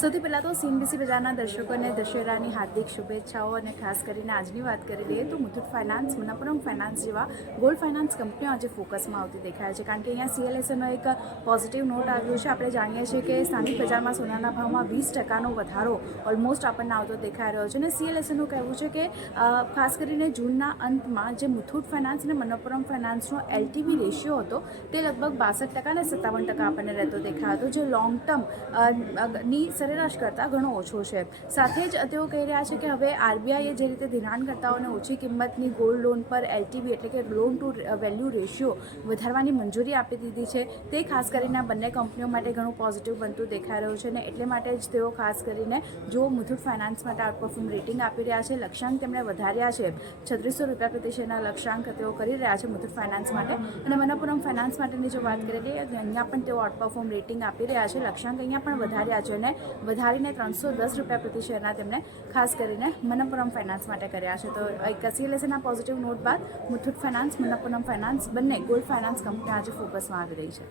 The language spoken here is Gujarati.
સૌથી પહેલાં તો સીએનબીસી બજારના દર્શકોને દશેરાની હાર્દિક શુભેચ્છાઓ અને ખાસ કરીને આજની વાત કરી લઈએ તો મુથુટ ફાઇનાન્સ, મનપ્પરમ ફાઇનાન્સ જેવા ગોલ્ડ ફાઇનાન્સ કંપનીઓ આજે ફોકસમાં આવતી દેખાય છે, કારણ કે અહીંયા સીએલએસએનો એક પોઝિટિવ નોટ આવ્યો છે. આપણે જાણીએ છીએ કે સ્થાનિક બજારમાં સોનાના ભાવમાં 20% વધારો ઓલમોસ્ટ આપણને આવતો દેખાઈ રહ્યો છે અને સીએલએસએનું કહેવું છે કે ખાસ કરીને જૂનના અંતમાં જે મુથુટ ફાઇનાન્સ અને મનપ્પરમ ફાઇનાન્સનો એલટીવી રેશિયો હતો તે લગભગ 62% અને 57% આપણને રહેતો દેખાયો હતો, જે લોંગ ટર્મની સરેરાશ કરતાં ઘણો ઓછો છે. સાથે જ તેઓ કહી રહ્યા છે કે હવે આરબીઆઈએ જે રીતે ધિરાણકર્તાઓને ઓછી કિંમતની ગોલ્ડ લોન પર એલટીવી એટલે કે લોન ટુ વેલ્યુ રેશિયો વધારવાની મંજૂરી આપી દીધી છે, તે ખાસ કરીને આ બંને કંપનીઓ માટે ઘણું પોઝિટિવ બનતું દેખાઈ રહ્યું છે અને એટલે માટે જ તેઓ ખાસ કરીને જો મુથુટ ફાઇનાન્સ માટે આઉટપરફોર્મ રેટિંગ આપી રહ્યા છે. લક્ષ્યાંક તેમણે વધાર્યા છે, ₹3600 પ્રતિ શેરના લક્ષ્યાંક તેઓ કરી રહ્યા છે મુથુટ ફાઇનાન્સ માટે. અને મનપ્પરમ ફાઇનાન્સ માટેની જો વાત કરીએ અહીંયા પણ તેઓ આઉટપરફોર્મ રેટિંગ આપી રહ્યા છે, લક્ષ્યાંક અહીંયા પણ વધાર્યા છે અને વધારીને ₹310 પ્રતિ શેરના તેમણે ખાસ કરીને મનપ્પરમ ફાઇનાન્સ માટે કર્યા છે. તો એક સીએલએસએના પોઝિટિવ નોટ બાદ મુથુટ ફાઇનાન્સ, મનપ્પરમ ફાઇનાન્સ બંને ગોલ્ડ ફાઇનાન્સ કંપની આજે ફોકસમાં આવી રહી છે.